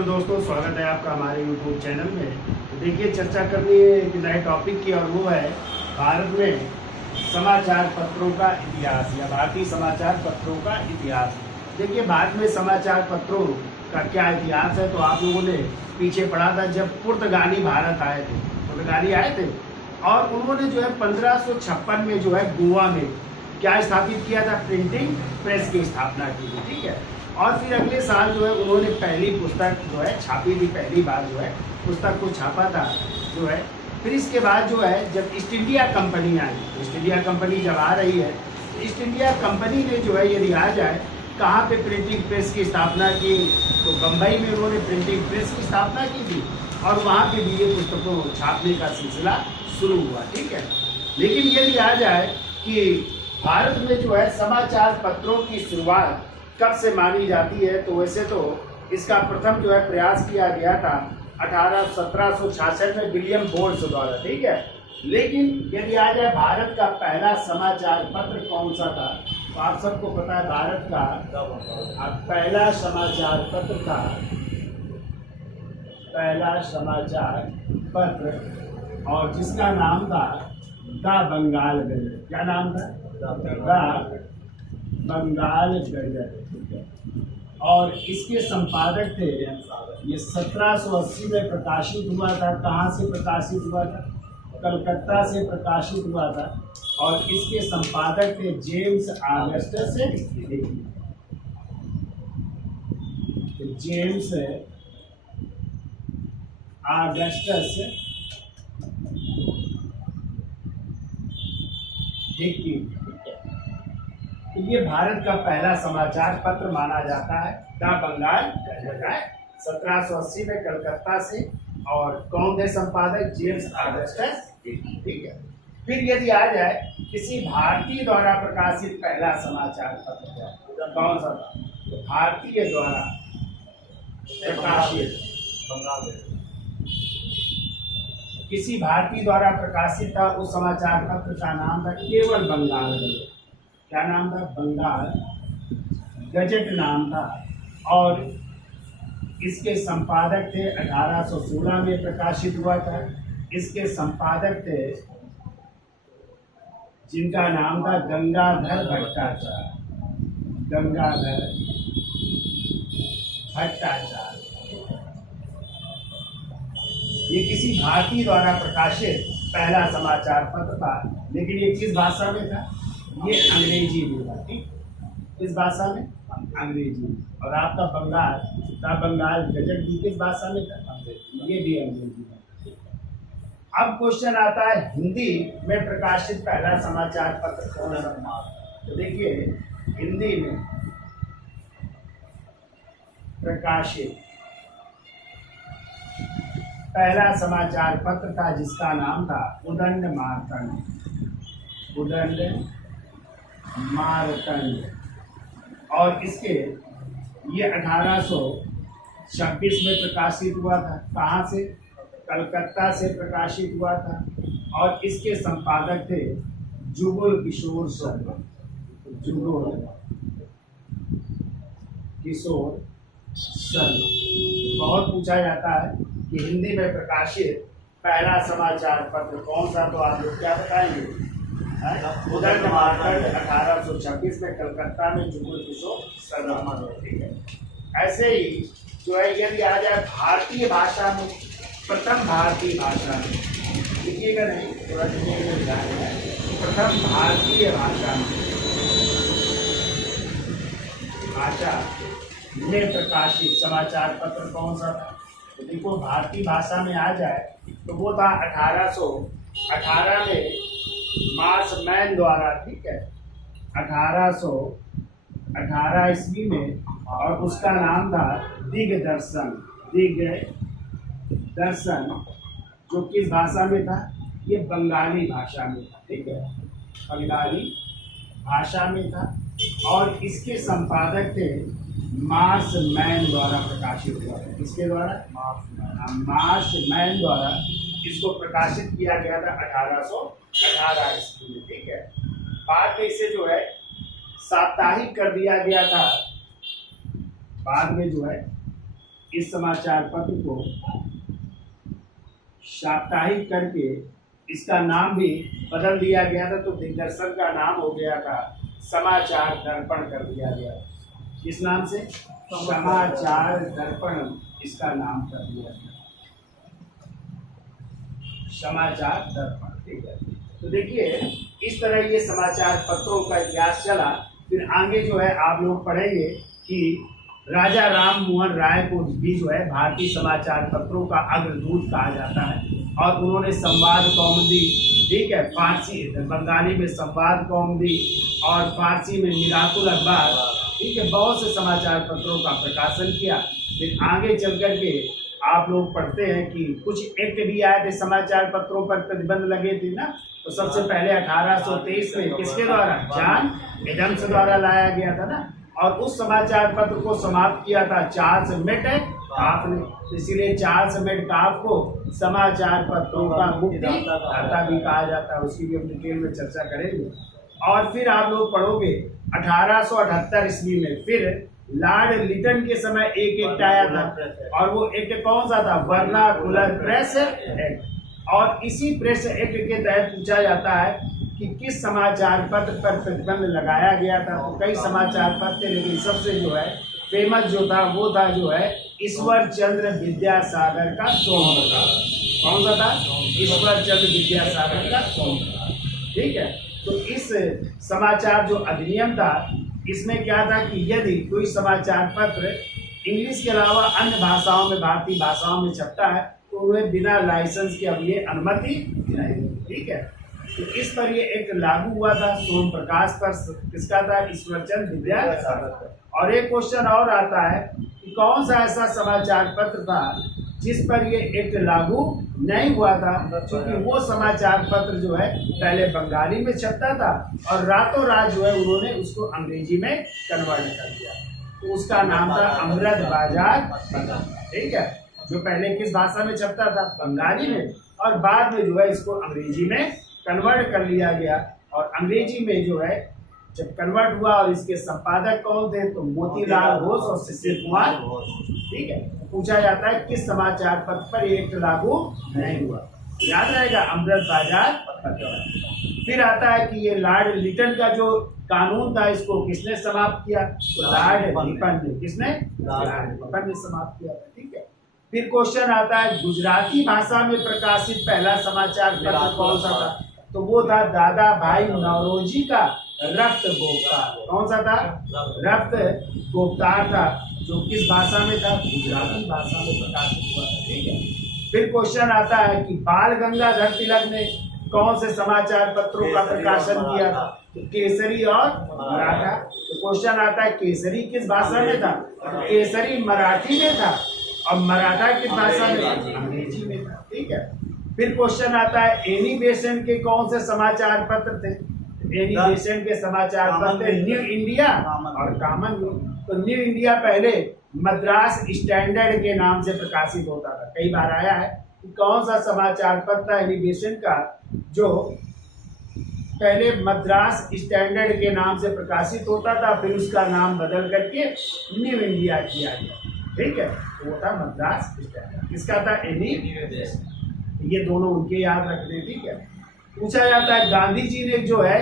Hello दोस्तों, स्वागत है आपका हमारे यूट्यूब चैनल में। तो देखिए, चर्चा करनी है एक नए टॉपिक की, और वो है भारत में समाचार पत्रों का इतिहास या भारतीय समाचार पत्रों का इतिहास। देखिए, भारत में समाचार पत्रों का क्या इतिहास है, तो आप लोगों ने पीछे पढ़ा था जब पुर्तगाली भारत आए थे, पुर्तगाली आए थे और उन्होंने जो है 1556 में जो है गोवा में क्या स्थापित किया था, प्रिंटिंग प्रेस की स्थापना की थी। ठीक है, और फिर अगले साल जो है उन्होंने पहली पुस्तक जो है छापी थी, पहली बार जो है पुस्तक को छापा था जो है। फिर इसके बाद जो है जब ईस्ट इंडिया कंपनी आई, ईस्ट इंडिया कंपनी जब आ रही है, ईस्ट इंडिया कंपनी ने जो है यदि आ जाए कहाँ पे प्रिंटिंग प्रेस की स्थापना की, तो बम्बई में उन्होंने प्रिंटिंग प्रेस की स्थापना की थी और वहाँ पे भी ये पुस्तकों छापने का सिलसिला शुरू हुआ। ठीक है, लेकिन यदि आ जाए कि भारत में जो है समाचार पत्रों की शुरुआत कब से मानी जाती है, तो वैसे तो इसका प्रथम जो है प्रयास किया गया था 1766 में विलियम बोर्ड्स द्वारा। ठीक है, लेकिन यदि आ जाए भारत का पहला समाचार पत्र कौन सा था, तो आप सबको पता है भारत का पहला समाचार पत्र था, पहला समाचार पत्र, और जिसका नाम था द बंगाल गजट। क्या नाम था? The Bengal gazette. और इसके संपादक थे, ये 1780 में प्रकाशित हुआ था। कहाँ से प्रकाशित हुआ था? कलकत्ता से प्रकाशित हुआ था। और इसके संपादक थे James Augustus, James Augustus Hickey. तो ये भारत का पहला समाचार पत्र माना जाता है, द बंगाल गजट, 1780 में कलकत्ता से। और कौन थे संपादक? James Augustus. ठीक है, फिर यदि आ जाए किसी भारतीय द्वारा प्रकाशित पहला समाचार पत्र कौन सा था, तो भारतीय द्वारा प्रकाशित किसी भारतीय द्वारा प्रकाशित था, उस समाचार पत्र का नाम था केवल बंगाल गजट। क्या नाम था? बंगाल गजट नाम था। और इसके संपादक थे, 1816 में प्रकाशित हुआ था। इसके संपादक थे जिनका नाम था गंगाधर भट्टाचार्य, गंगाधर भट्टाचार्य। ये किसी भारतीय द्वारा प्रकाशित पहला समाचार पत्र था, लेकिन ये किस भाषा में था? ये अंग्रेजी में था। ठीक, किस भाषा में? अंग्रेजी में। और आपका बंगाल गजट भी किस भाषा में था? ये भी अंग्रेजी में। अब क्वेश्चन आता है, हिंदी में प्रकाशित पहला समाचार पत्र कौन सा? तो देखिए, हिंदी में प्रकाशित पहला समाचार पत्र था जिसका नाम था उदंड मार्तंड, उदंड मार्तंड। और इसके ये 1826 में प्रकाशित हुआ था। कहाँ से? कलकत्ता से प्रकाशित हुआ था। और इसके संपादक थे जुगल किशोर शर्मा, जुगल किशोर शर्मा। बहुत पूछा जाता है कि हिंदी में प्रकाशित पहला समाचार पत्र कौन सा, तो आप लोग क्या बताएंगे? उदंड मार्तंड, 1826 में कलकत्ता में जुगल किशोर शर्मा। ठीक है, ऐसे ही जो है यदि आ जाए भारतीय भाषा में, प्रथम भारतीय भाषा में, लिखिएगा नहीं, थोड़ा प्रथम भारतीय भाषा में प्रकाशित समाचार पत्र कौन सा था? तो देखो, भारतीय भाषा में आ जाए तो वो था 1818 में मार्स मैन द्वारा। ठीक है, 1818 ईस्वी में, और उसका नाम था दिग्दर्शन, दिग्दर्शन, जो किस भाषा में था? ये बंगाली भाषा में था। ठीक है, बंगाली भाषा में था। और इसके संपादक थे मार्स मैन द्वारा प्रकाशित हुआ था। किसके द्वारा? मार्स मैन द्वारा इसको प्रकाशित किया गया था 1818 ईस्वी में। ठीक है, बाद में इसे जो है साप्ताहिक कर दिया गया था। बाद में जो है इस समाचार पत्र को साप्ताहिक करके इसका नाम भी बदल दिया गया था। तो दिग्दर्शन का नाम हो गया था समाचार दर्पण कर दिया गया। किस नाम से? समाचार दर्पण इसका नाम कर दिया गया, समाचार दर्पण। ठीक है, तो देखिए इस तरह ये समाचार पत्रों का इतिहास चला। फिर आगे जो है आप लोग पढ़ेंगे कि राजा राम मोहन राय को भी जो है भारतीय समाचार पत्रों का अग्रदूत कहा जाता है, और उन्होंने संवाद कौमुदी, ठीक है, फारसी बंगाली में संवाद कौमुदी और फारसी में मिराकुल अखबार, ठीक है, बहुत से समाचार पत्रों का प्रकाशन किया। फिर आगे चल कर के आप लोग पढ़ते हैं कि कुछ एक्ट भी आए थे, समाचार पत्रों पर प्रतिबंध लगे थे ना। तो सबसे पहले 1823 में किसके द्वारा? जॉन एडम्स द्वारा लाया गया था ना। और उस समाचार पत्र को समाप्त किया था चार्ल्स मेटकाफ ने। इसीलिए चार्ल्स मेटकाफ को समाचार पत्रों का मुक्तिदाता भी कहा जाता है। उसकी भी हम डिटेल में चर्चा करेंगे। और फिर आप लोग पढ़ोगे 1878 ईस्वी में फिर लॉर्ड लिटन के समय एक एक्ट आया था, और वो एक्ट कौन सा था? Vernacular press act. और इसी प्रेस एक्ट के तहत पूछा जाता है कि किस समाचार पत्र पर प्रतिबंध लगाया गया था। तो कई समाचार पत्र, लेकिन सबसे जो है फेमस जो था वो था जो है ईश्वर चंद्र विद्यासागर का सोमप्रकाश। कौन सा था? ईश्वर चंद्र विद्यासागर का सोमप्रकाश। ठीक है, तो इस समाचार जो अधिनियम था इसमें क्या था कि यदि कोई समाचार पत्र इंग्लिश के अलावा अन्य भाषाओं में, भारतीय भाषाओं में छपता है तो उन्हें बिना लाइसेंस के अब ये अनुमति नहीं। ठीक है, तो इस पर ये एक लागू हुआ था सोम प्रकाश पर। किसका था? ईश्वरचंद विद्यासागर। और एक क्वेश्चन और आता है कि कौन सा ऐसा समाचार पत्र था जिस पर ये एक्ट लागू नहीं हुआ था? क्योंकि वो समाचार पत्र जो है पहले बंगाली में छपता था और रातों रात जो है उन्होंने उसको अंग्रेजी में कन्वर्ट कर दिया। तो उसका नाम था अमृत बाजार। ठीक है, जो पहले किस भाषा में छपता था? बंगाली में, और बाद में जो है इसको अंग्रेजी में कन्वर्ट कर लिया गया। और अंग्रेजी में जो है जब कन्वर्ट हुआ, और इसके संपादक कौन थे? तो मोतीलाल घोष और शिशिर कुमार। ठीक है, पूछा जाता है किस समाचार पत्र पर एक लागू नहीं हुआ? याद रहेगा, अमृत बाजार। फिर आता है कि ये लॉर्ड लिटन का जो कानून था इसको किसने समाप्त किया? तो लॉर्ड रिपन ने। किसने? लॉर्ड रिपन ने समाप्त किया था। ठीक है, फिर क्वेश्चन आता है गुजराती भाषा में प्रकाशित पहला समाचार पत्र कौन सा था? तो वो था दादा भाई नौरोजी का रक्त गोप्तार। कौन सा था? रक्त गोप्तार था, जो किस भाषा में था? गुजराती भाषा में प्रकाशित हुआ था। ठीक है, फिर क्वेश्चन आता है कि बाल गंगाधर तिलक ने कौन से समाचार पत्रों का प्रकाशन किया था? तो केसरी और मराठा। तो क्वेश्चन आता है केसरी किस भाषा में था? केसरी मराठी में था, और मराठा किस भाषा में था? अंग्रेजी में था। ठीक है, फिर क्वेश्चन आता है एनी बेसेंट के कौन से समाचार पत्र थे? एनी बेसेंट के समाचार पत्र न्यू इंडिया और कॉमनवेल्थ। तो न्यू इंडिया पहले मद्रास स्टैंडर्ड के नाम से प्रकाशित होता था। कई बार आया है कि कौन सा समाचार पत्र एनी बेसेंट का जो पहले मद्रास स्टैंडर्ड के नाम से प्रकाशित होता था, फिर उसका नाम बदल करके न्यू इंडिया किया गया। ठीक है, तो वो था मद्रास स्टैंडर्ड। किसका था? Annie Besant. ये दोनों उनके याद रखने। ठीक है, पूछा जाता है गांधी जी ने जो है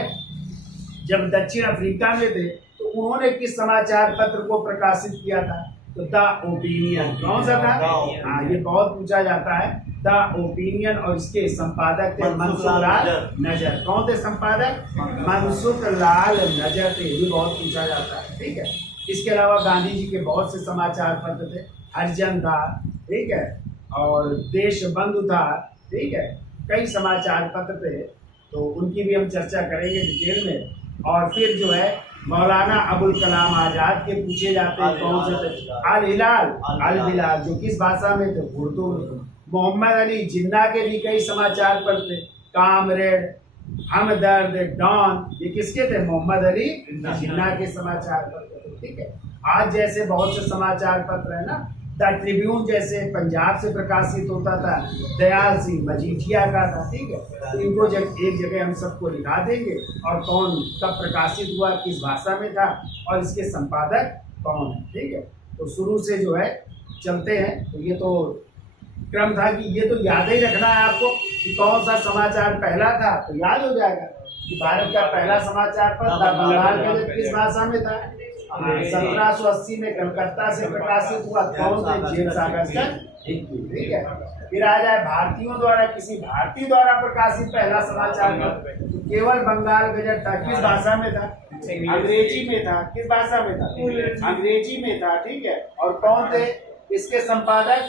जब दक्षिण अफ्रीका में थे तो उन्होंने किस समाचार पत्र को प्रकाशित किया था? तो द ओपिनियन। कौन सा था? हाँ, ये बहुत पूछा जाता है, द ओपिनियन। और इसके संपादक थे मनसुख लाल नजर। कौन थे संपादक? मनसुख लाल नजर थे। ये बहुत पूछा जाता है। ठीक है, इसके अलावा गांधी जी के बहुत से समाचार पत्र थे। हरिजन था, ठीक है, और देशबंधु था। ठीक है, कई समाचार पत्र थे, तो उनकी भी हम चर्चा करेंगे डिटेल में। और फिर जो है मौलाना अबुल कलाम आजाद के पूछे जाते हैं कौन से थे? अल हिलाल, जो किस भाषा में थे? उर्दू में। मोहम्मद अली जिन्ना के भी कई समाचार पत्र थे। कामरेड, हमदर्द, डॉन, ये किसके थे? मोहम्मद अली जिन्ना के समाचार पत्र थे। ठीक है, आज जैसे बहुत से समाचार पत्र है ना, द ट्रिब्यून जैसे पंजाब से प्रकाशित होता था, दयाल सिंह मजीठिया का था। ठीक है, तो इनको जब एक जगह हम सबको लिखा देंगे, और कौन कब प्रकाशित हुआ, किस भाषा में था, और इसके संपादक कौन है। ठीक है, तो शुरू से जो है चलते हैं। तो ये तो क्रम था कि ये तो याद ही रखना है आपको कि कौन सा समाचार पहला था, तो याद हो जाएगा कि भारत का पहला समाचार पत्र बंगाल गजट किस भाषा में था। 1780 में कलकत्ता से प्रकाशित हुआ। कौन थे? James Augustan हिंकली। ठीक है। फिर आ जाए भारतीयों द्वारा, किसी भारतीय द्वारा प्रकाशित पहला समाचार पत्र, तो केवल बंगाल गजट था। किस भाषा में था? अंग्रेजी में था। किस भाषा में था? अंग्रेजी में था। ठीक है। और कौन थे इसके संपादक?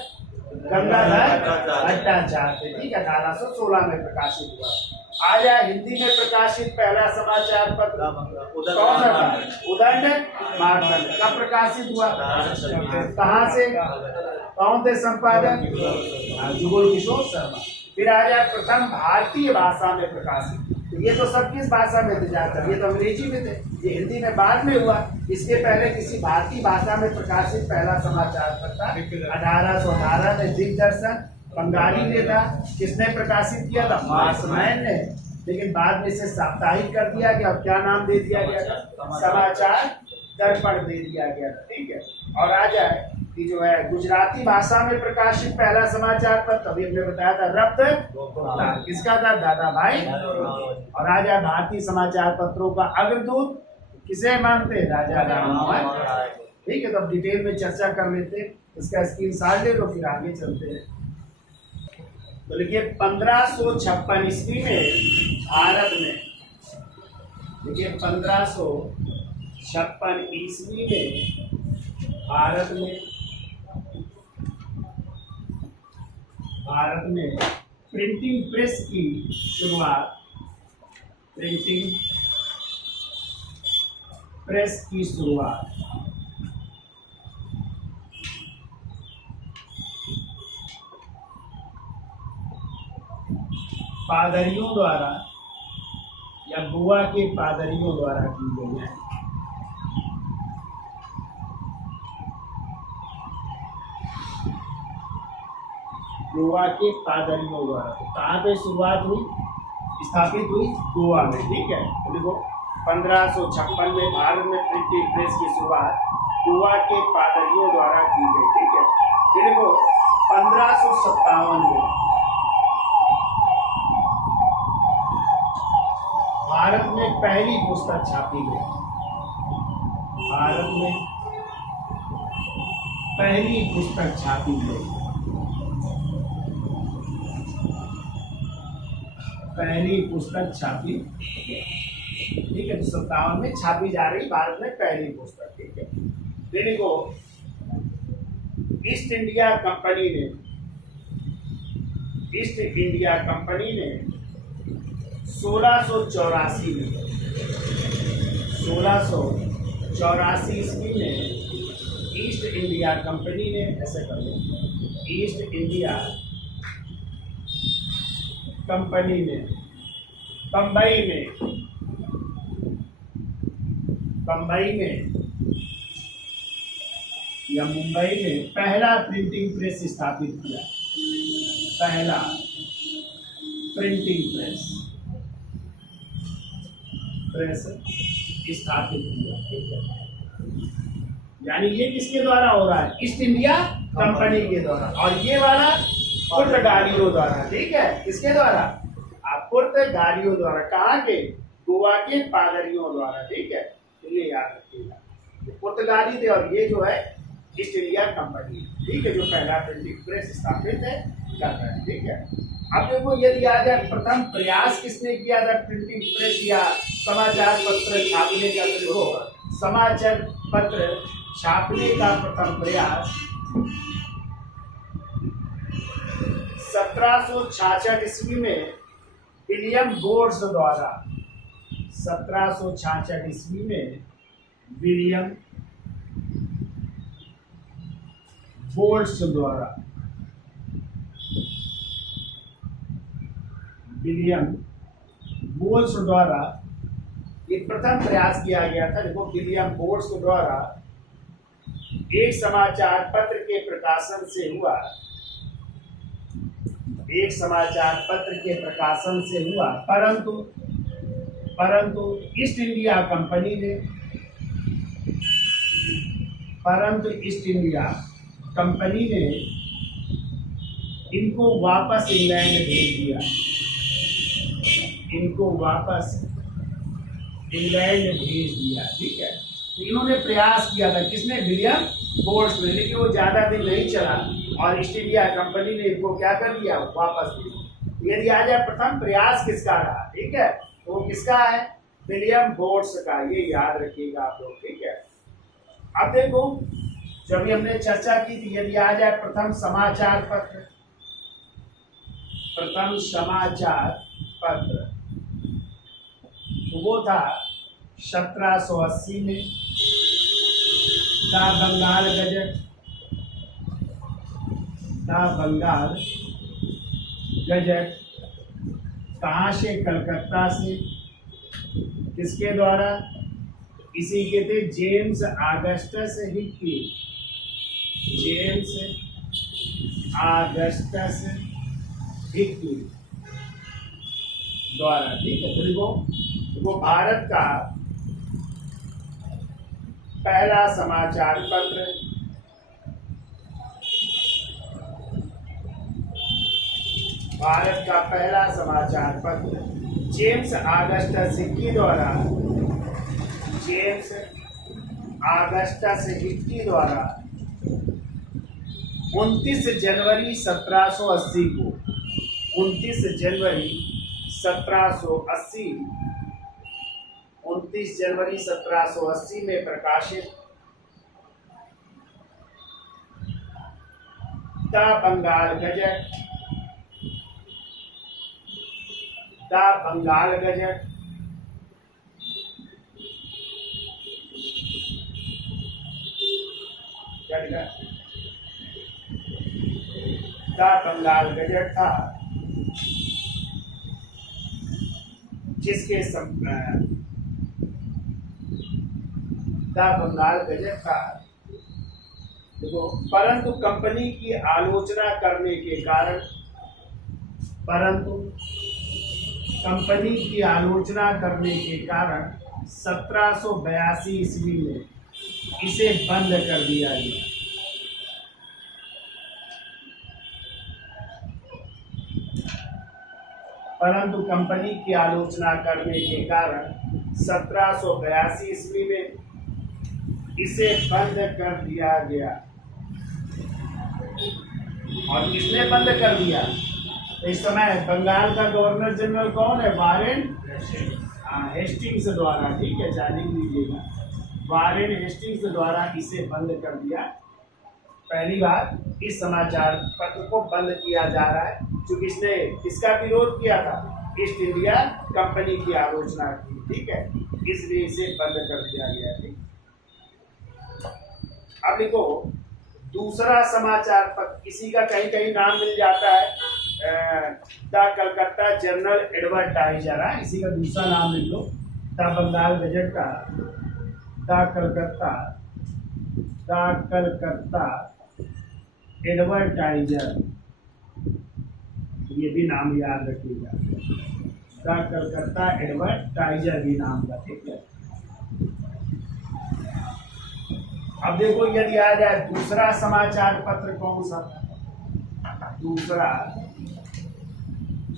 गंगाधर भट्टाचार्य थे। ठीक है। 1816 में प्रकाशित हुआ। आ जाए हिंदी में प्रकाशित पहला समाचार पत्र कौन था? उदंड मार्तंड। कब प्रकाशित हुआ? कहाँ से? कौन थे संपादक? जुगल किशोर शर्मा। फिर आ जाए प्रथम भारतीय भाषा में प्रकाशित। तो ये तो सब किस भाषा में थे? जाकर ये तो अंग्रेजी में थे, ये हिंदी में बाद में हुआ। इसके पहले किसी भारतीय भाषा में प्रकाशित पहला समाचार पत्र 1818 में दिग्दर्शन बंगाली में था। किसने प्रकाशित किया था? मार्समैन ने। लेकिन बाद में इसे साप्ताहिक कर दिया गया और क्या नाम दे दिया गया था? समाचार दर्पण दे दिया गया था। ठीक है। और आ जाए कि जो है गुजराती भाषा में प्रकाशित पहला समाचार पत्र, अभी हमने बताया था रब्त गुप्ता। किसका था? दादा भाई। और आ जाए भारतीय समाचार पत्रों का अग्रदूत किसे मानते? राजा राममोहन राय। ठीक है। तो अब डिटेल में चर्चा कर लेते हैं। इसका स्क्रीनशॉट ले लो, फिर आगे चलते हैं। तो देखिए 1556 ईस्वी में भारत में, देखिए 1556 ईस्वी में भारत में प्रिंटिंग प्रेस की शुरुआत, प्रिंटिंग प्रेस की शुरुआत पादरियों द्वारा या गोवा के पादरियों द्वारा की गई है। गोवा के पादरियों द्वारा। तो कहाँ पे शुरुआत हुई? स्थापित हुई गोवा में। ठीक है। तो देखो 1556 में भारत में प्रिंटिंग प्रेस की शुरुआत गोवा के पादरियों द्वारा की गई। ठीक है। फिर देखो 1557 में भारत में पहली पुस्तक छापी गई। भारत में पहली पुस्तक छापी गई। पहली पुस्तक छापी। ठीक है। तो 57 में छापी जा रही भारत में पहली पुस्तक। ठीक है। देखो ईस्ट इंडिया कंपनी ने 1684 में 1684 ईस्वी में ईस्ट इंडिया कंपनी ने, ऐसे कर लो, ईस्ट इंडिया कंपनी ने बम्बई में या मुंबई में पहला प्रिंटिंग प्रेस स्थापित किया। पहला प्रिंटिंग प्रेस स्थापित किया। यानी ये किसके द्वारा हो रहा है? ईस्ट इंडिया कंपनी के द्वारा। और ये वाला पुर्तगालियों द्वारा। ठीक है। किसके द्वारा? पुर्तगालियों द्वारा। कहाँ के? गोवा के पादरियों द्वारा। ठीक है। ये याद रखिएगा, पुर्तगाली थे और ये जो है ईस्ट इंडिया कंपनी। ठीक है। जो पहला प्रिंटिंग प्रेस स्थापित है कर रहा है। ठीक है। अब देखो यदि आ जाए प्रथम प्रयास किसने किया था प्रिंटिंग प्रेस या समाचार पत्र छापने का? देखो समाचार पत्र छापने का प्रथम प्रयास 1766 ईस्वी में विलियम बोर्ड्स द्वारा। 1766 ईस्वी में विलियम बोर्ड्स द्वारा एक प्रथम प्रयास किया गया था। देखो विलियम बोर्ड्स द्वारा एक समाचार पत्र के प्रकाशन से हुआ, एक समाचार पत्र के प्रकाशन से हुआ, परंतु ईस्ट इंडिया कंपनी ने इनको वापस इंग्लैंड भेज दिया, इनको वापस इंग्लैंड भेज दिया। ठीक है, तो इन्होंने प्रयास किया था, किसने? विलियम बोर्ड्स ने, लेकिन वो ज्यादा दिन नहीं चला और ईस्ट इंडिया कंपनी ने इनको क्या कर दिया? वापस भेज दिया। यदि आ जाए प्रथम प्रयास किसका रहा, ठीक है, तो वो किसका है? विलियम बोर्ड्स का, ये याद रखिएगा आप लोग। ठीक है, अब देखो जो अभी हमने चर्चा की थी, यदि आ जाए प्रथम समाचार पत्र, प्रथम समाचार पत्र, तो वो था 1780 में the Bengal gazette, the Bengal gazette. कहाँ से? कलकत्ता से। किसके द्वारा? इसी के थे James Augustus Hicky, James Augustus Hicky द्वारा। ठीक है, तो वो भारत का पहला समाचार पत्र, भारत का पहला समाचार पत्र जेम्स ऑगस्टस हिक्की द्वारा, जेम्स ऑगस्टस हिक्की द्वारा 29 जनवरी 1780 को, 29 जनवरी 1780, 29 जनवरी 1780 में प्रकाशित the Bengal gazette, the Bengal gazette. क्या लिखा? द बंगाल गजट था, जिसके द बंगाल गजट था। देखो, परंतु कंपनी की आलोचना करने के कारण, परंतु कंपनी की आलोचना करने के कारण 1782 ईस्वी में इसे बंद कर दिया गया। परंतु कंपनी की आलोचना करने के कारण 1782 ईस्वी में इसे बंद कर दिया गया। और किसने बंद कर दिया? इस समय बंगाल का गवर्नर जनरल कौन है? वारेन हेस्टिंग्स द्वारा। ठीक है, जान लीजिएगा, वारेन हेस्टिंग्स द्वारा इसे बंद कर दिया। पहली बार इस समाचार पत्र को बंद किया जा रहा है, क्योंकि इसने किसका विरोध किया था? ईस्ट इंडिया कंपनी की आलोचना की। ठीक है, इसलिए इसे बंद कर दिया गया। ठीक, अब देखो दूसरा समाचार पत्र, किसी का कहीं कहीं नाम मिल जाता है द कलकत्ता जर्नल एडवर्टाइजर, है इसी का दूसरा नाम लिख लो, द बंगाल गजट का द कलकत्ता एडवर्टाइजर, ये भी नाम याद रखिएगा, द कलकत्ता एडवर्टाइजर भी नाम का। ठीक है, अब देखो यदि आ जाए दूसरा समाचार पत्र कौन सा? दूसरा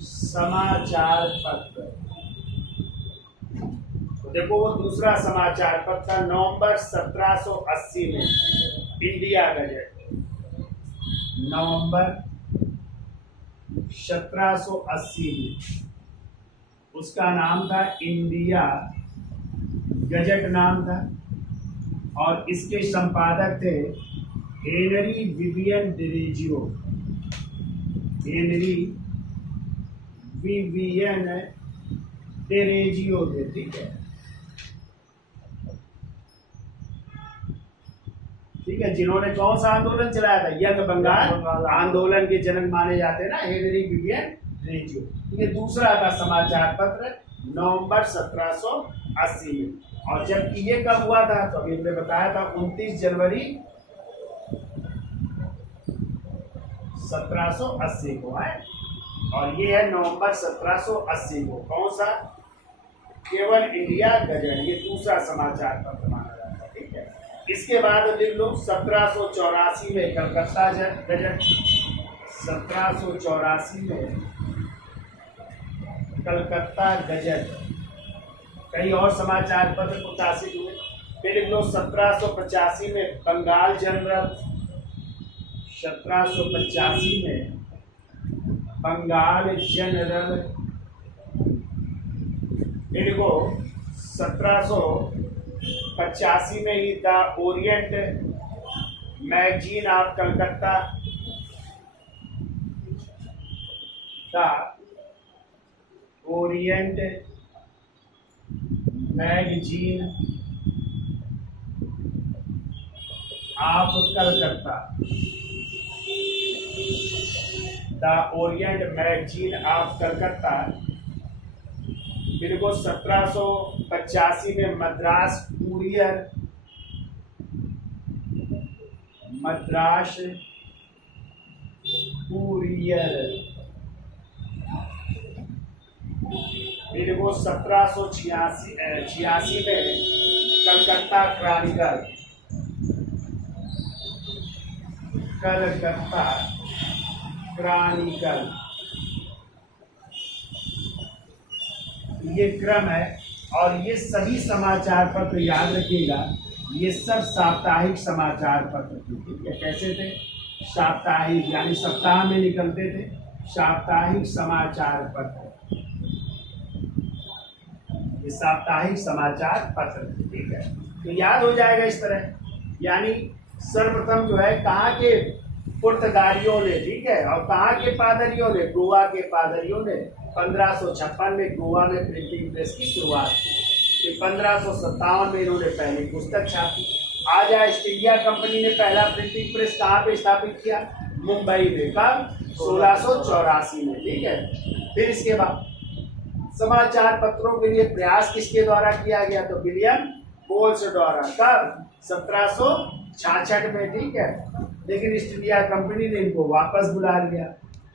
समाचार पत्र, तो देखो वो दूसरा समाचार पत्र नवंबर 1780 में इंडिया गजट, नवंबर 1780 में उसका नाम था इंडिया गजट नाम था, और इसके संपादक थे हेनरी विवियन डिरेजियो, हेनरी विवियन डिरेजियो थे। ठीक है, ठीक है, जिन्होंने कौन सा आंदोलन चलाया था? यंग बंगाल आंदोलन के जनक माने जाते हैं ना, हेनरी विवियन डिरेजियो। ये दूसरा था समाचार पत्र नवंबर 1780 में। और जबकि ये कब हुआ था? तो अभी हमने बताया था 29 जनवरी 1780 को है, और ये है नवंबर 1780 को। कौन सा? केवल इंडिया गजट, ये दूसरा समाचार पत्र माना जाता है। ठीक है, इसके बाद लिख लो 1784 में कलकत्ता गजट, 1784 में कलकत्ता गजट। कई और समाचार पत्र प्रकाशित हुए। फिर लिख लो 1785 में बंगाल जनरल, 1785 में बंगाल जनरल। फिर लिखो 1785 में ही the Orient magazine of Calcutta, the Orient magazine of Calcutta, the Orient magazine of Calcutta. फिर को 1785 में मद्रास कुरियर, मद्रास कुरियर। फिर को 1786 में कलकत्ता क्रॉनिकल, कलकत्ता क्रॉनिकल। ये क्रम है और ये सभी समाचार पत्र याद रखिएगा, ये सब साप्ताहिक समाचार पत्र थे। ठीक है, कैसे थे? साप्ताहिक, यानी सप्ताह में निकलते थे साप्ताहिक समाचार पत्र, ये साप्ताहिक समाचार पत्र। ठीक है, तो याद हो जाएगा इस तरह। यानी सर्वप्रथम जो है कहाँ के पुर्तगालियों ने, ठीक है, और कहाँ के पादरियों ने, गोवा के पादरियों ने 1556 में गोवा में प्रिंटिंग प्रेस की शुरुआत की। फिर 1557 में इन्होंने पहली पुस्तक छापी। आज ईस्ट इंडिया कंपनी ने पहला प्रिंटिंग प्रेस कहाँ पे स्थापित किया? मुंबई में। कब? 1684 में। ठीक है, फिर इसके बाद समाचार पत्रों के लिए प्रयास किसके द्वारा किया गया? तो विलियम बोल्स द्वारा। कब? 1766 में। ठीक है, लेकिन ईस्ट इंडिया कंपनी ने इनको वापस बुला लिया।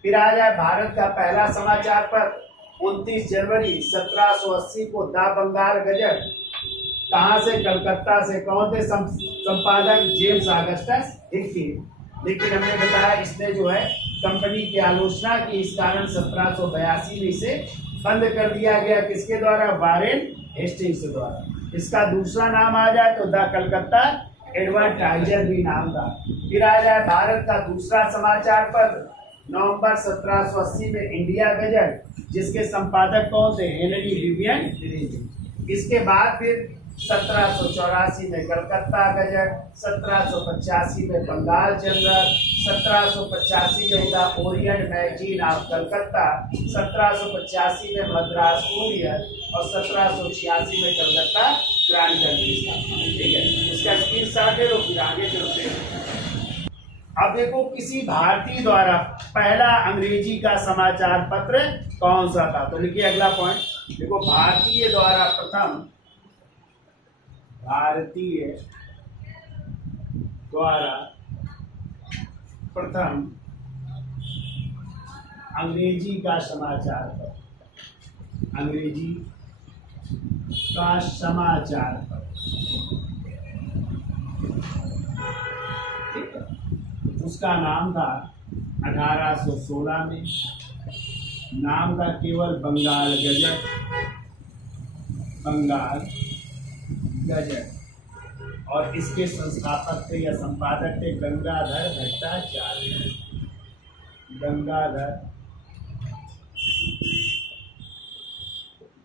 फिर आ जाए भारत का पहला समाचार पत्र 29 जनवरी 1780 को द बंगाल गजट। कहाँ से? कलकत्ता से। कौन थे संपादक? James Augustus Hickey. लेकिन हमने बताया इसने जो है कंपनी की आलोचना की, इस कारण 1782 में इसे बंद कर दिया गया। किसके द्वारा? वारेन हेस्टिंग्स द्वारा। इसका दूसरा नाम आ जाए तो द कलकत्ता एडवर्टाइजर भी नाम था। फिर आ जाए भारत का दूसरा समाचार पत्र नवंबर 1780 में इंडिया गजट, जिसके संपादक कौन थे? Henry Vivian green. इसके बाद फिर 1784 में कलकत्ता गजट, 1785 में बंगाल जनरल, 1785 में the Orient magazine of Calcutta, 1785 में मद्रास कुरियर और 1786 में कलकत्ता क्रॉनिकल की स्थापना। ठीक है, इसका स्क्रीनशॉट ले लो, फिर आगे चलते हैं। अब देखो किसी भारतीय द्वारा पहला अंग्रेजी का समाचार पत्र कौन सा था? तो लिखिए अगला पॉइंट। देखो भारतीय द्वारा प्रथम, भारतीय द्वारा प्रथम अंग्रेजी का समाचार पत्र, अंग्रेजी का समाचार पत्र। ठीक है, उसका नाम था 1816 में, नाम था केवल बंगाल गजट, बंगाल गजट। और इसके संस्थापक थे या संपादक थे गंगाधर भट्टाचार्य, गंगाधर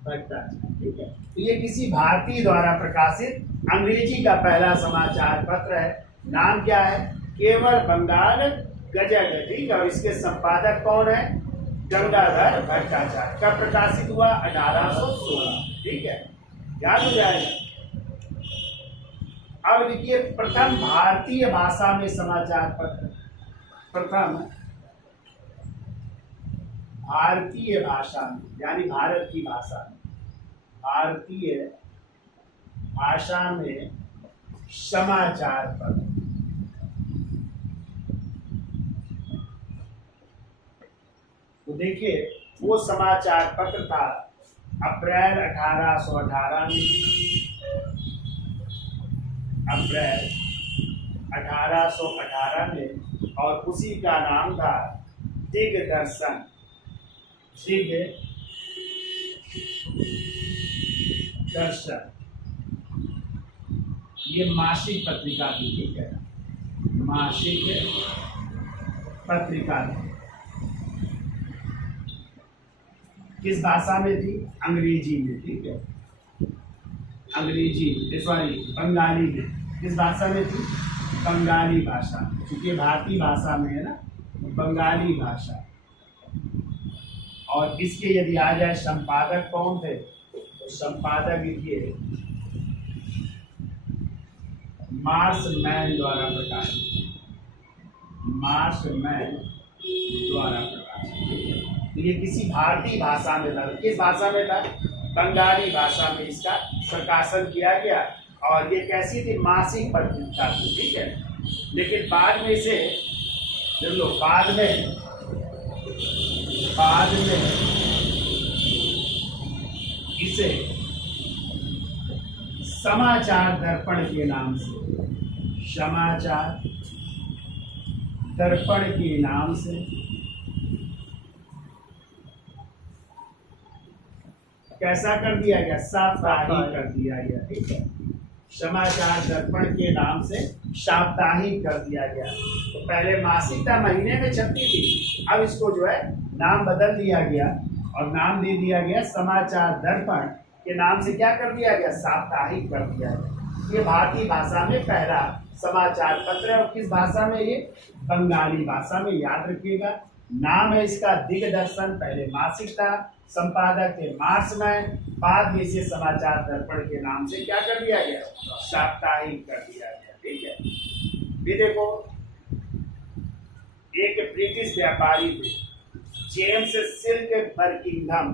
भट्टाचार्य। ठीक है, तो ये किसी भारतीय द्वारा प्रकाशित अंग्रेजी का पहला समाचार पत्र है। नाम क्या है? केवल बंगाल गजट है। ठीक है, और इसके संपादक कौन है? गंगाधर भट्टाचार्य। कब प्रकाशित हुआ? 1816। ठीक है, याद हो जाएगा। अब देखिए प्रथम भारतीय भाषा में समाचार पत्र, प्रथम भारतीय भाषा में, यानी भारत की भाषा में, भारतीय भाषा में समाचार पत्र। तो देखिए वो समाचार पत्र था अप्रैल 1818 में, अप्रैल 1818 में, और उसी का नाम था दिग्दर्शन। दिग्दर्शन ये मासिक पत्रिका थी, ठीक है, मासिक पत्रिका थी। किस भाषा में थी? अंग्रेजी में, ठीक है, अंग्रेजी, सॉरी बंगाली में। किस भाषा में थी? बंगाली भाषा, क्योंकि भारतीय भाषा में है ना, बंगाली भाषा। और इसके यदि आ जाए संपादक कौन थे, तो संपादक ये मार्शमैन द्वारा प्रकाशित, मार्शमैन द्वारा प्रकाशित। तो ये किसी भारतीय भाषा में था। किस भाषा में था? बंगाली भाषा में इसका प्रकाशन किया गया। और ये कैसी थी? मासिक पत्रिका थी, ठीक है। लेकिन बाद में इसे देख लो, बाद में इसे समाचार दर्पण के नाम से, समाचार दर्पण के नाम से कैसा कर दिया गया? साप्ताहिक कर दिया गया, ठीक है। समाचार दर्पण के नाम से साप्ताहिक कर दिया गया। तो पहले मासिक था, महीने में छपती थी, अब इसको जो है नाम बदल दिया गया और नाम दे दिया गया समाचार दर्पण के नाम से। क्या कर दिया गया? साप्ताहिक कर दिया गया। ये भारतीय भाषा में पहला समाचार पत्र है। और किस भाषा में? ये बंगाली भाषा में। याद रखिएगा, नाम है इसका दिग्दर्शन, पहले मासिक था, संपादक थे मार्शमैन, बाद में इसे समाचार दर्पण के नाम से क्या कर दिया गया? साप्ताहिक कर दिया गया, ठीक है। भी देखो, एक ब्रिटिश व्यापारी थे, जेम्स सिल्क बर्किंघम।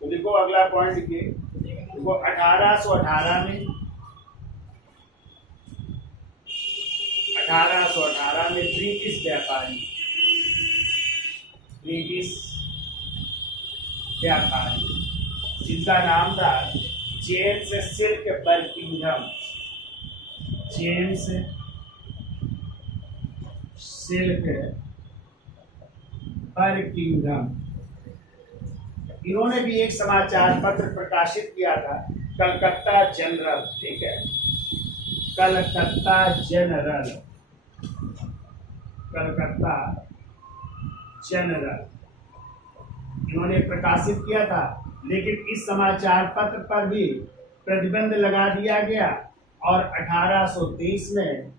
तो देखो अगला पॉइंट लिखिए। देखो 1818 में, 1818 में ब्रिटिश व्यापारी, जिनका नाम था James silk Buckingham, James silk Buckingham. इन्होंने भी एक समाचार पत्र प्रकाशित किया था, कलकत्ता जनरल, ठीक है, कलकत्ता जनरल, कलकत्ता जनरल इन्होंने प्रकाशित किया था। लेकिन इस समाचार पत्र पर भी प्रतिबंध लगा दिया गया और 1823 में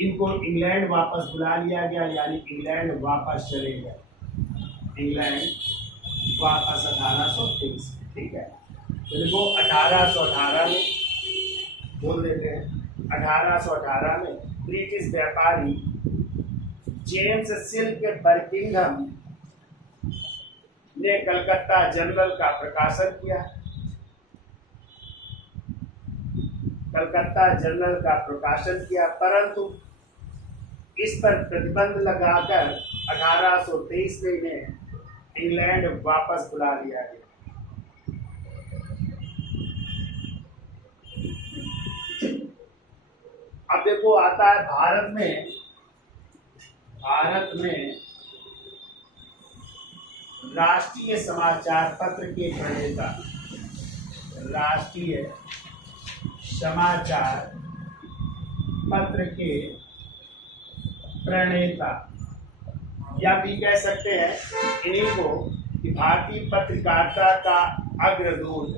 इनको इंग्लैंड वापस बुला लिया गया, यानी इंग्लैंड वापस चले गए, इंग्लैंड वापस 1823, ठीक है। तो देखो 1818 में बोल देते हैं, 1818 में ब्रिटिश व्यापारी जेम्स सिल्क बर्किंघम ने कलकत्ता जनरल का प्रकाशन किया, कलकत्ता जनरल का प्रकाशन किया, परंतु इस पर प्रतिबंध लगाकर 1823 में इन्हें इंग्लैंड वापस बुला लिया गया। अब देखो आता है भारत में, भारत में राष्ट्रीय समाचार पत्र के प्रणेता, राष्ट्रीय समाचार पत्र के प्रणेता, या भी कह सकते हैं इन्हीं को कि भारतीय पत्रकारिता का अग्रदूत,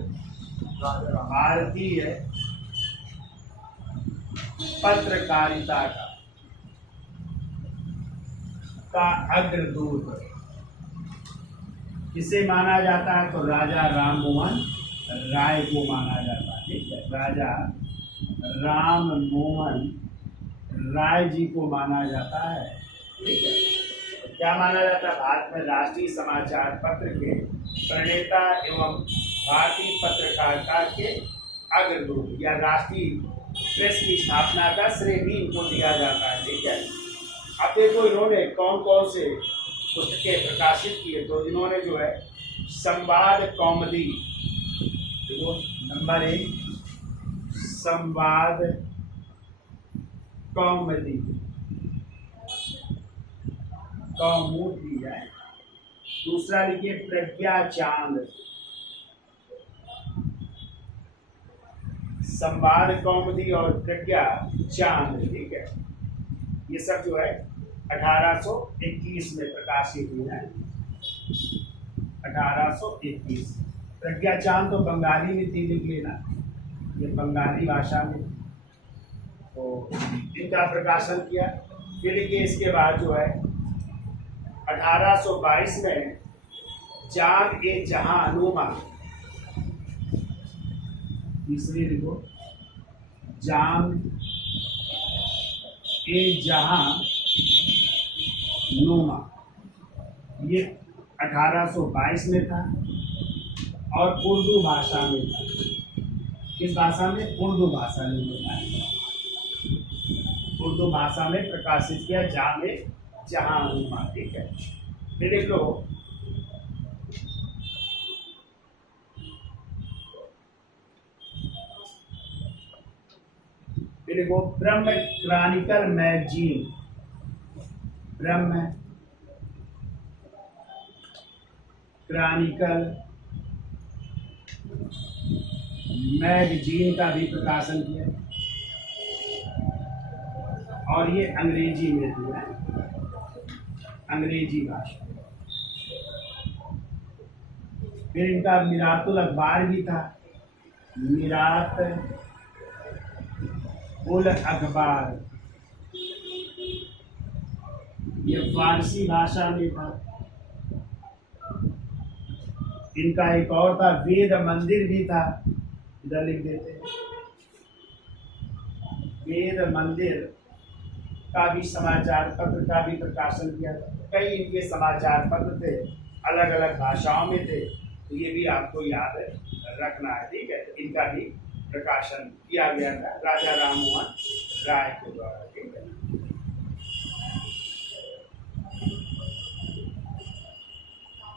भारतीय पत्रकारिता का अग्रदूत किसे माना जाता है? तो राजा राम मोहन राय को माना जाता है, ठीक है, राजा राम मोहन राय जी को माना जाता है, ठीक है। तो क्या माना जाता है? भारत में राष्ट्रीय समाचार पत्र के प्रणेता एवं भारतीय पत्रकारिता के अग्रदूत या राष्ट्रीय प्रेस की स्थापना का श्रेय भी इनको दिया जाता है, ठीक है। अब देखो इन्होंने कौन कौन से पुस्तकें प्रकाशित किए। तो इन्होंने जो है संवाद कौमुदी, देखो नंबर 1 संवाद कौमुदी, कौमुदी है। दूसरा लिखिए प्रज्ञा चांद, संवाद कौमुदी और प्रज्ञा चांद, ठीक है। ये सब जो है 1821 में प्रकाशित हुई है, 1821। प्रज्ञा चांद तो बंगाली में थी, लिख लेना, ये बंगाली भाषा में तो इनका प्रकाशन किया। फिर ये इसके बाद जो है 1822 में चांद ए जहां अनुमा, तीसरी लिखो, चांद ए जहां नुमा, ये 1822 में था और उर्दू भाषा में था। किस भाषा में? उर्दू भाषा में होता है, उर्दू भाषा में प्रकाशित किया जामे जहां नुमा, ठीक है। फिर देख लो देखो ब्रह्म क्रॉनिकल मैगजीन, ब्रह्म क्रॉनिकल मैगजीन का भी प्रकाशन किया और ये अंग्रेजी में दिया, अंग्रेजी भाषा। फिर इनका मिरातुल अखबार भी था, मिरात उल अखबार, ये फारसी भाषा में था। इनका एक और था वेद मंदिर भी था, इधर लिख देते हैं, वेद मंदिर का भी समाचार पत्र का भी प्रकाशन किया था। कई इनके समाचार पत्र थे, अलग अलग भाषाओं में थे, तो ये भी आपको याद रखना है, ठीक है। इनका भी प्रकाशन किया गया था राजा राम मोहन राय के द्वारा, ठीक है।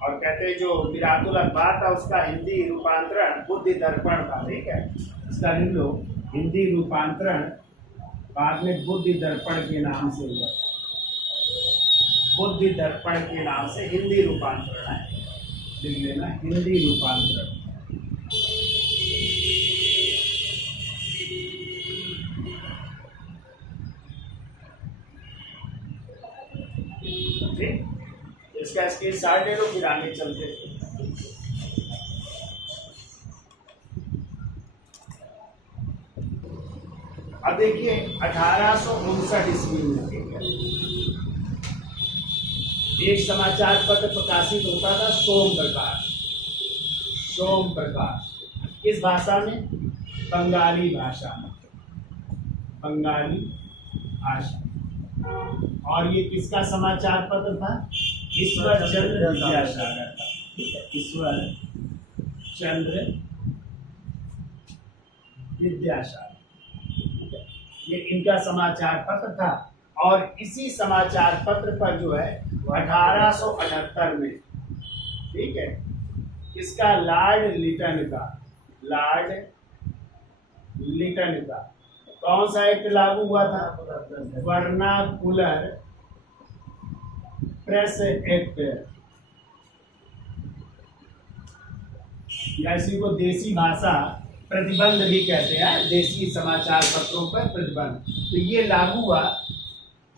और कहते हैं जो मिरातुल अखबार था उसका हिंदी रूपांतरण बुद्धि दर्पण था, ठीक है। इसका लिख लो, हिंदी रूपांतरण बाद में बुद्धि दर्पण के नाम से हुआ, बुद्धि दर्पण के नाम से हिंदी रूपांतरण है, लिख लेना, हिंदी रूपांतरण। इसका स्क्रीनशॉट ले लो, फिर आगे चलते। अब देखिए 1859 ईस्वी में, ठीक है, एक समाचार पत्र प्रकाशित होता था, सोम प्रकाश, सोम प्रकाश। किस भाषा में? बंगाली भाषा में, बंगाली भाषा। और ये किसका समाचार पत्र था? ईश्वर चंद्र विद्यासागर का, ठीक है, ईश्वर चंद्र विद्यासागर, ये इनका समाचार पत्र था। और इसी समाचार पत्र पर जो है 1878 में, ठीक है, इसका लॉर्ड लिटन का, लॉर्ड लिटन का कौन सा एक्ट लागू हुआ था? वर्नाकुलर प्रेस एक्ट, या इसी को देसी भाषा प्रतिबंध भी कहते हैं, देसी समाचार पत्रों पर प्रतिबंध। तो ये लागू हुआ,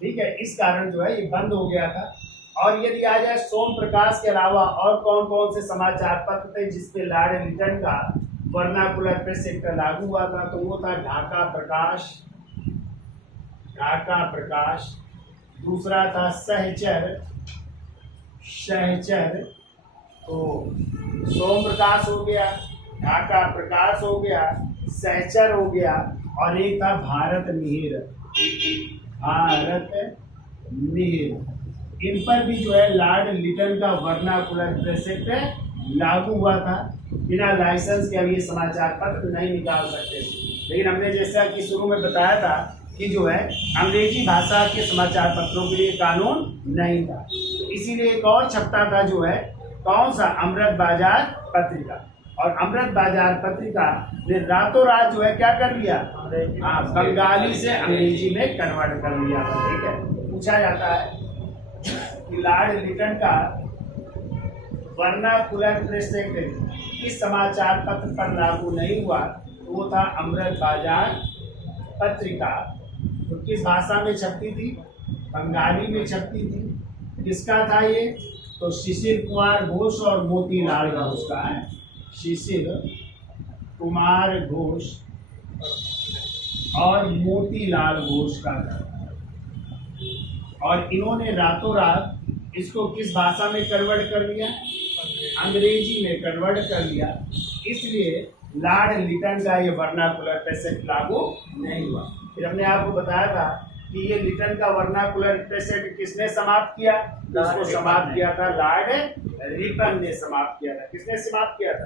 ठीक है, इस कारण जो है ये बंद हो गया था। और यदि आ जाए सोम प्रकाश के अलावा और कौन कौन से समाचार पत्र थे जिसपे लॉर्ड लिटन का वर्नाकुलर प्रेस एक्ट लागू हुआ था, तो वो था ढाका प्रकाश, ढाका प्रकाश। दूसरा था सहचर, सहचर, तो सोम प्रकाश हो गया, ढाका प्रकाश हो गया, सहचर हो गया, और एक था भारत मिहिर, भारत मिहिर। इन पर भी जो है लॉर्ड लिटन का वर्नाकुलर प्रेस एक्ट लागू हुआ था। बिना लाइसेंस के अब ये समाचार पत्र नहीं निकाल सकते थे। लेकिन हमने जैसा कि शुरू में बताया था कि जो है अंग्रेजी भाषा के समाचार पत्रों के लिए कानून नहीं था, तो इसीलिए एक और छपता था जो है कौन सा, अमृत बाजार पत्रिका। और अमृत बाजार पत्रिका ने रातों रात जो है क्या कर लिया, बंगाली से अंग्रेजी में कन्वर्ट कर लिया था। ठीक है, पूछा जाता है कि लॉर्ड लिटन का वर्नाकुलर प्रेस एक्ट इस समाचार पत्र पर लागू नहीं हुआ, तो वो था अमृत बाजार पत्रिका। तो किस भाषा में छपती थी, बंगाली में छपती थी। किसका था ये, तो शिशिर कुमार घोष और मोतीलाल घोष का है। शिशिर कुमार घोष और मोतीलाल घोष का था। और इन्होंने रातों रात इसको किस भाषा में कन्वर्ट कर लिया, अंग्रेजी में कन्वर्ट कर लिया। इसलिए लॉर्ड लिटन का ये वर्नाकुलर प्रेसेट लागू नहीं हुआ। फिर हमने आपको बताया था कि ये लिटन का वर्नाकुलर प्रेसेट किसने समाप्त किया, इसको समाप्त किया था लॉर्ड रिपन ने समाप्त किया था। किसने समाप्त किया था,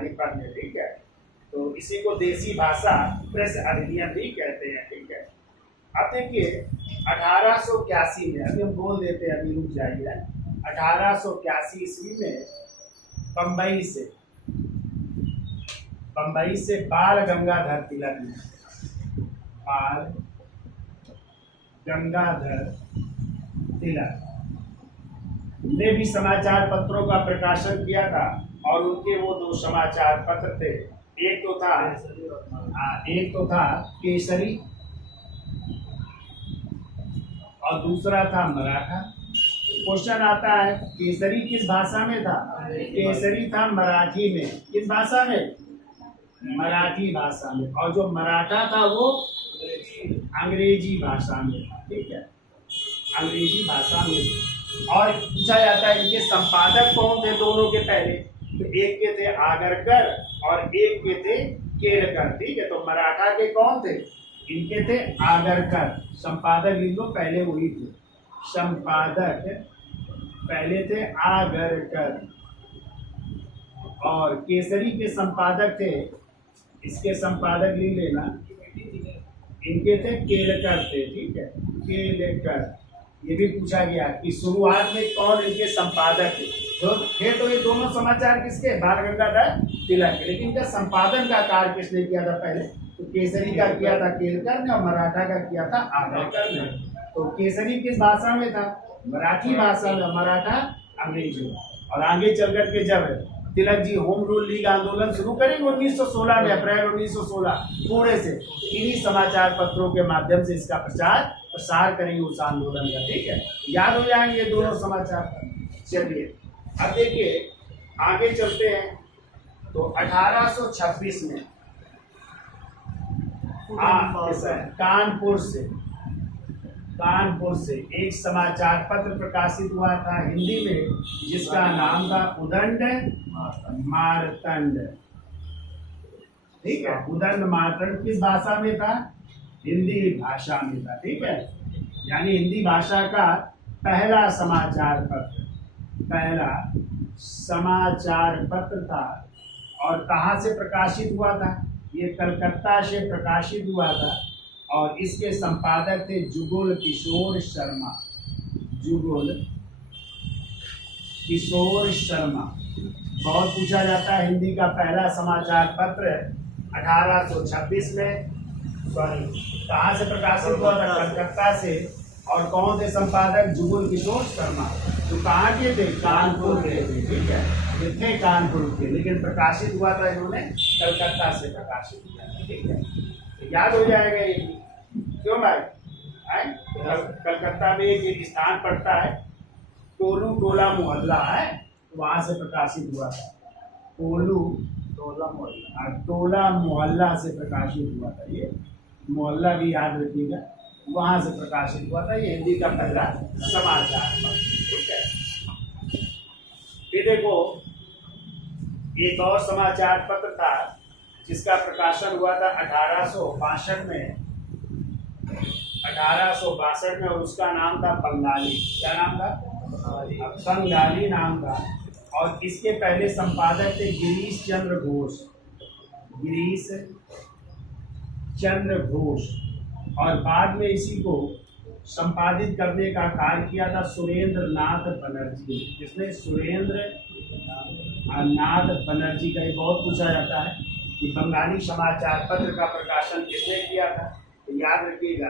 रिपन ने। ठीक है, तो इसी को देसी भाषा प्रेस अधिनियम भी कहते हैं। ठीक है, अब देखिए 1881 में, अभी हम बोल देते हैं, अभी रुक जाइए। 1881 ईस्वी में बम्बई से बाल गंगाधर तिलक ने, बाल गंगाधर तिलक ने भी समाचार पत्रों का प्रकाशन किया था। और उनके वो दो समाचार पत्र थे, एक तो था केसरी और दूसरा था मराठा। क्वेश्चन आता है केसरी किस भाषा में था, केसरी था मराठी में। किस भाषा में, मराठी भाषा में। और जो मराठा था वो अंग्रेजी भाषा में था। ठीक है, अंग्रेजी भाषा में। और पूछा जाता है इनके संपादक कौन थे दोनों के पहले, तो एक के थे आगरकर और एक के थे केरकर। ठीक है, तो मराठा के कौन थे, इनके थे आगरकर। संपादक लिख लो, पहले वही थे, संपादक पहले थे आगरकर। और केसरी के संपादक थे, इसके संपादक लिख लेना, इनके थे केलकर थे। ठीक है, केलकर। ये भी पूछा गया कि शुरुआत में कौन इनके संपादक थे। तो ये दोनों समाचार किसके, बाल गंगाधर तिलक के, लेकिन इनका संपादन का कार्य किसने किया था पहले, तो केसरी का किया था केलकर ने और मराठा का किया था आगरकर ने। तो केसरी किस भाषा में था, मराठी भाषा में, मराठा अंग्रेजी में। और आगे चल करके जब Tilak ji home rule league आंदोलन शुरू करेंगे 1916 में, अप्रैल 1916, पूरे से इन्हीं समाचार पत्रों के माध्यम से इसका प्रसार करेंगे उस आंदोलन का। ठीक है, याद हो जाएंगे दोनों समाचार। चलिए अब देखिए आगे चलते हैं। तो 1826 में कानपुर से एक समाचार पत्र प्रकाशित हुआ था हिंदी में, जिसका नाम था उदंड मार्तंड। ठीक है, उदंड मार्तंड किस भाषा में था, हिंदी भाषा में था। ठीक है, यानी हिंदी भाषा का पहला समाचार पत्र था। और कहाँ से प्रकाशित हुआ था, ये कलकत्ता से प्रकाशित हुआ था। और इसके संपादक थे जुगल किशोर शर्मा। बहुत पूछा जाता है हिंदी का पहला समाचार पत्र 1826 में, कहाँ से प्रकाशित हुआ था, कलकत्ता से। और कौन थे संपादक, जुगल किशोर शर्मा, जो कहाँ के थे, कानपुर के थे। ठीक है, ये थे कानपुर के, लेकिन प्रकाशित हुआ था इन्होंने कलकत्ता से प्रकाशित किया। ठीक है, तो याद हो जाएगा ये, क्यों भाई, कलकत्ता में एक स्थान पड़ता है टोला मोहल्ला है, वहां से प्रकाशित हुआ था। टोला मोहल्ला से प्रकाशित हुआ था। ये मोहल्ला भी याद रखिएगा, वहां से प्रकाशित हुआ था। ये हिंदी का पहला समाचार पत्र। ठीक है, फिर देखो एक और समाचार पत्र था जिसका प्रकाशन हुआ था 1862 में, 1862 में, और उसका नाम था बंगाली। क्या नाम था, बंगाली नाम था। और इसके पहले संपादक थे गिरीश चंद्र घोष। और बाद में इसी को संपादित करने का कार्य किया था सुरेंद्र नाथ बनर्जी ने। जिसने सुरेंद्र नाथ बनर्जी का ये बहुत पूछा जाता है कि बंगाली समाचार पत्र का प्रकाशन किसने किया था। तो याद रखिएगा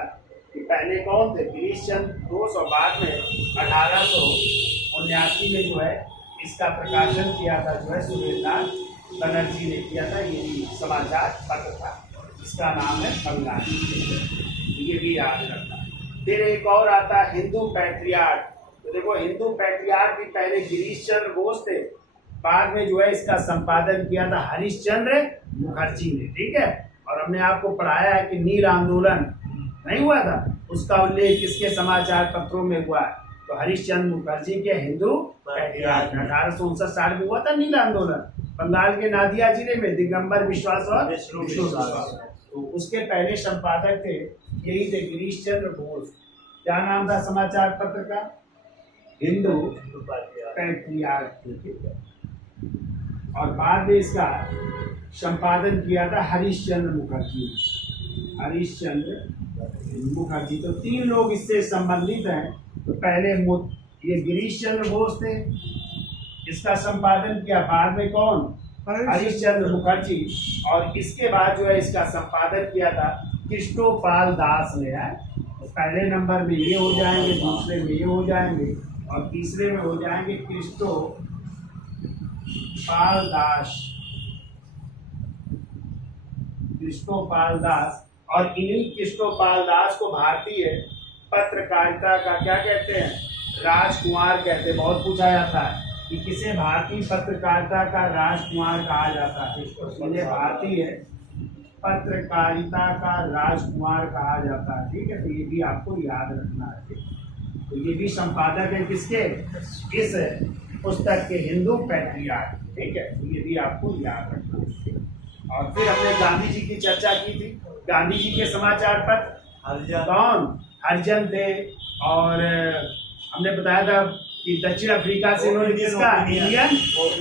कि पहले कौन थे, गिरीश चंद्र घोष, और बाद में 1879 में जो है इसका प्रकाशन किया था जो है सुरेंद्रनाथ बनर्जी ने किया था। ये भी समाचार पत्र था, इसका नाम है बंगाली, ये भी याद रखना। फिर एक और आता है हिंदू पैट्रियार्क। तो देखो हिंदू पैट्रियार्क भी पहले गिरीश चंद्र घोष थे, बाद में जो है इसका संपादन किया था हरिश्चंद्र मुखर्जी ने, ठीक है। और हमने आपको पढ़ाया है कि नील आंदोलन नहीं हुआ था, उसका उल्लेख किसके समाचार पत्रों में हुआ है, तो हरिश्चंद्र मुखर्जी के हिंदू पैट्रियार्क 1859 में हुआ था नील आंदोलन, बंगाल के नादिया जिले में दिगंबर विश्वास और विष्णु विश्वास। तो उसके पहले संपादक थे यही थे गिरीश चंद्र घोष। क्या नाम था समाचार पत्र का, हिंदू पैट्रियार्क, और बाद में इसका संपादन किया था हरिश्चंद्र मुखर्जी, हरिश्चंद्र मुखर्जी। तो तीन लोग इससे संबंधित हैं। तो पहले ये गिरीश चंद्र घोष थे, इसका संपादन किया, बाद में कौन, हरिश्चंद्र मुखर्जी, और इसके बाद जो है इसका संपादन किया था कृष्णोपाल दास ने है। तो पहले नंबर में ये हो जाएंगे, दूसरे में ये हो जाएंगे, और तीसरे में हो जाएंगे कृष्णोपाल दास। और इन्हीं कृष्णोपाल दास को भारतीय पत्रकारिता का क्या कहते हैं, राजकुमार कहते हैं। बहुत पूछा जाता है कि किसे भारतीय पत्रकारिता का राजकुमार कहा जाता है, इन्हें भारतीय पत्रकारिता का राजकुमार कहा जाता है, ठीक है। तो ये भी आपको याद रखना है। तो ये भी संपादक है किसके, इस पुस्तक के, हिंदू पैट्रियार्क, ठीक है। तो ये भी आपको याद रखना है। और फिर हमने गांधी जी की चर्चा की थी। गांधी जी के समाचार पत्र कौन, हरिजन थे, और हमने बताया था कि दक्षिण अफ्रीका से इन्होंने किसका, इंडियन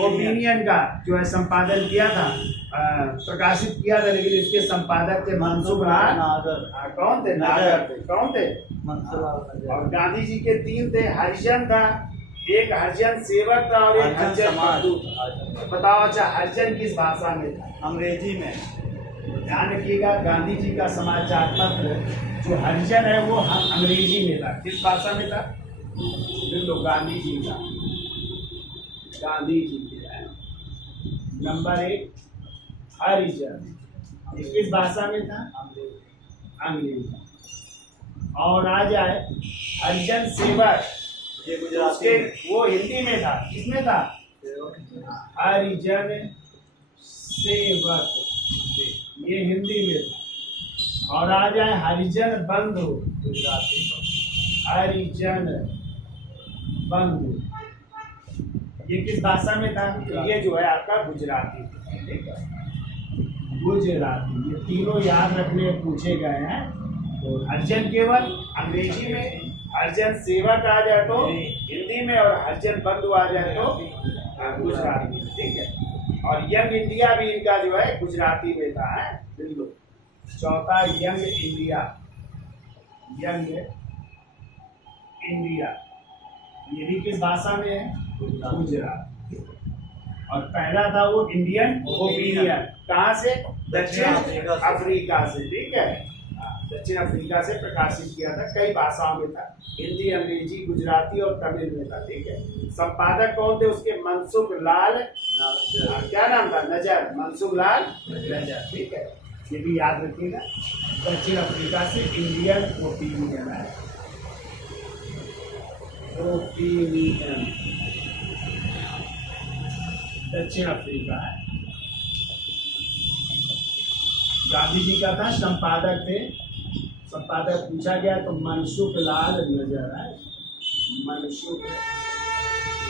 ओपिनियन का जो है संपादन किया था, प्रकाशित किया था, लेकिन इसके संपादक थे मनसुख लाल कौन थे, नागर थे, कौन थे, और गांधी जी के तीन थे, हरिजन था, एक हरिजन सेवक था, और एक हरिजन मजदूर। बताओ अच्छा हरिजन किस भाषा में था, अंग्रेजी में। ध्यान रखिएगा गांधी जी का समाचार पत्र जो हरिजन है वो अंग्रेजी में था, किस भाषा में था, तो गांधी जी का, गांधी जी के नंबर 1 हरिजन, किस भाषा में था, अंग्रेजी। और आ जाए हरिजन सेवक, ये गुजराती में, वो हिंदी में था, किसमें था, हरिजन सेवक, ये हिंदी में था। और आ जाए हरिजन बंधु, गुजराती में, हरिजन बंधु, ये किस भाषा में था, ये जो है आपका गुजराती, ठीक है, गुजराती। ये तीनों याद रखने पूछे गए हैं। तो हरिजन केवल अंग्रेजी में, हरिजन सेवक आ जाए तो हिंदी में, और हरिजन बंधु आ जाए तो गुजराती में, ठीक है। और यंग इंडिया भी इनका जो है गुजराती में था, है बिल्कुल। चौथा यंग इंडिया, यंग इंडिया, ये भी किस भाषा में है, गुजरात। और पहला था वो इंडियन ओपिनियन, कहाँ से, दक्षिण अफ्रीका से, ठीक है, दक्षिण अफ्रीका से प्रकाशित किया था, कई भाषाओं में था, हिंदी, अंग्रेजी, गुजराती और तमिल में था, ठीक है। संपादक कौन थे उसके, मनसुख लाल, क्या नाम था, नजर, मनसुख लाल नजर, ठीक है। ये भी याद रखिएगा, दक्षिण अफ्रीका से इंडियन ओपिनियन है, ओपिनियन दक्षिण अफ्रीका है। गांधी जी का था, संपादक थे, संपादक पूछा गया तो मनसुख लाल नजर है, मनसुख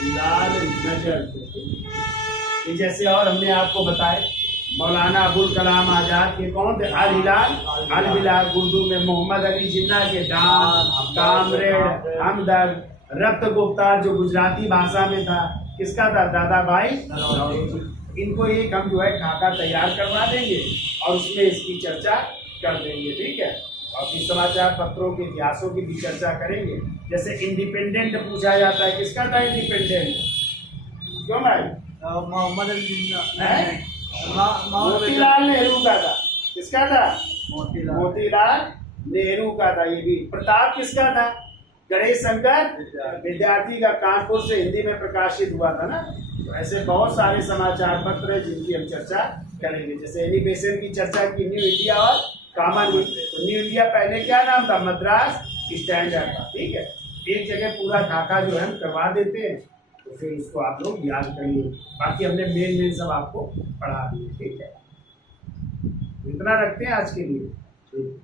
लाल नजर थे। जैसे और हमने आपको बताए मौलाना अबुल कलाम आजाद के कौन थे, अल हिलाल, उर्दू में मोहम्मद अली जिन्ना के डान, कामरेड, हमदर्द, रक्त गुप्तार जो गुजराती भाषा में था, किसका था, दादा भाई इनको एक हम जो है खाका तैयार करवा देंगे और उसमें इसकी चर्चा कर देंगे, ठीक है। और फिर समाचार पत्रों के इतिहासों की भी चर्चा करेंगे। जैसे इंडिपेंडेंट पूछा जाता है, किसका था इंडिपेंडेंट, क्यों भाई? मोहम्मद हैं? मोतीलाल मोतीलाल नेहरू का था। किसका था? मोतीलाल मोतीलाल नेहरू का था। ये भी प्रताप किसका था? गणेश शंकर विद्यार्थी का, कानपुर से हिंदी में प्रकाशित हुआ था ना। तो ऐसे बहुत सारे समाचार पत्र हैं जिनकी हम चर्चा करेंगे। जैसे एनी बेसेंट की चर्चा की, न्यू इंडिया और कॉमनवेल्थ। तो न्यू इंडिया पहले क्या नाम था? मद्रास स्टैंडर्ड था। ठीक है, एक जगह पूरा खाका जो है हम करवा देते हैं, तो फिर उसको आप लोग याद करिए। बाकी हमने मेन सब आपको पढ़ा दिए। ठीक है, इतना रखते हैं आज के लिए। ठीक।